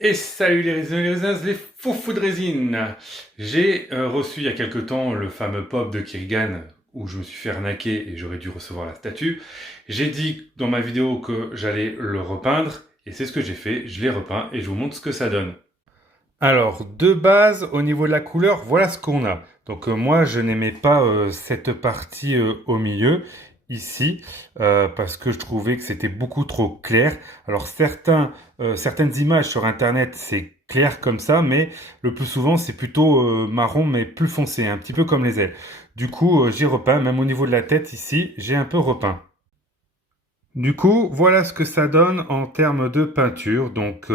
Et salut les raisins, les foufous de résine. J'ai reçu il y a quelque temps le fameux pop de Kirigan où je me suis fait arnaquer et j'aurais dû recevoir la statue. J'ai dit dans ma vidéo que j'allais le repeindre et c'est ce que j'ai fait. Je l'ai repeint et je vous montre ce que ça donne. Alors, de base, au niveau de la couleur, voilà ce qu'on a. Donc moi, je n'aimais pas cette partie au milieu, ici, parce que je trouvais que c'était beaucoup trop clair. Alors certaines images sur Internet, c'est clair comme ça, mais le plus souvent, c'est plutôt marron, mais plus foncé, un petit peu comme les ailes. Du coup, j'ai repeint, même au niveau de la tête, ici, j'ai un peu repeint. Du coup, voilà ce que ça donne en termes de peinture. Donc,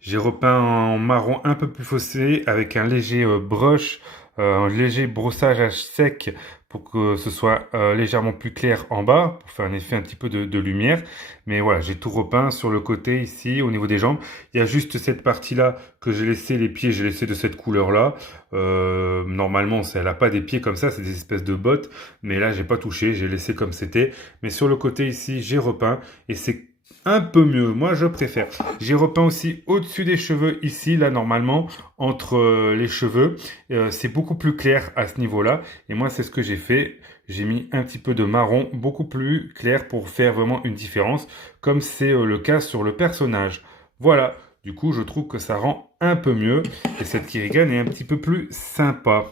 j'ai repeint en marron un peu plus foncé avec un léger brush, un léger brossage à sec pour que ce soit légèrement plus clair en bas, pour faire un effet un petit peu de lumière. Mais voilà, j'ai tout repeint sur le côté ici, au niveau des jambes. Il y a juste cette partie-là que j'ai laissé, les pieds, j'ai laissé de cette couleur-là. Normalement, elle n'a pas des pieds comme ça, c'est des espèces de bottes. Mais là, j'ai pas touché, j'ai laissé comme c'était. Mais sur le côté ici, j'ai repeint et c'est un peu mieux. Moi, je préfère. J'ai repeint aussi au-dessus des cheveux ici, là, normalement, entre les cheveux. C'est beaucoup plus clair à ce niveau-là. Et moi, c'est ce que j'ai fait. J'ai mis un petit peu de marron, beaucoup plus clair pour faire vraiment une différence, comme c'est le cas sur le personnage. Voilà. Du coup, je trouve que ça rend un peu mieux et cette Kirigan est un petit peu plus sympa.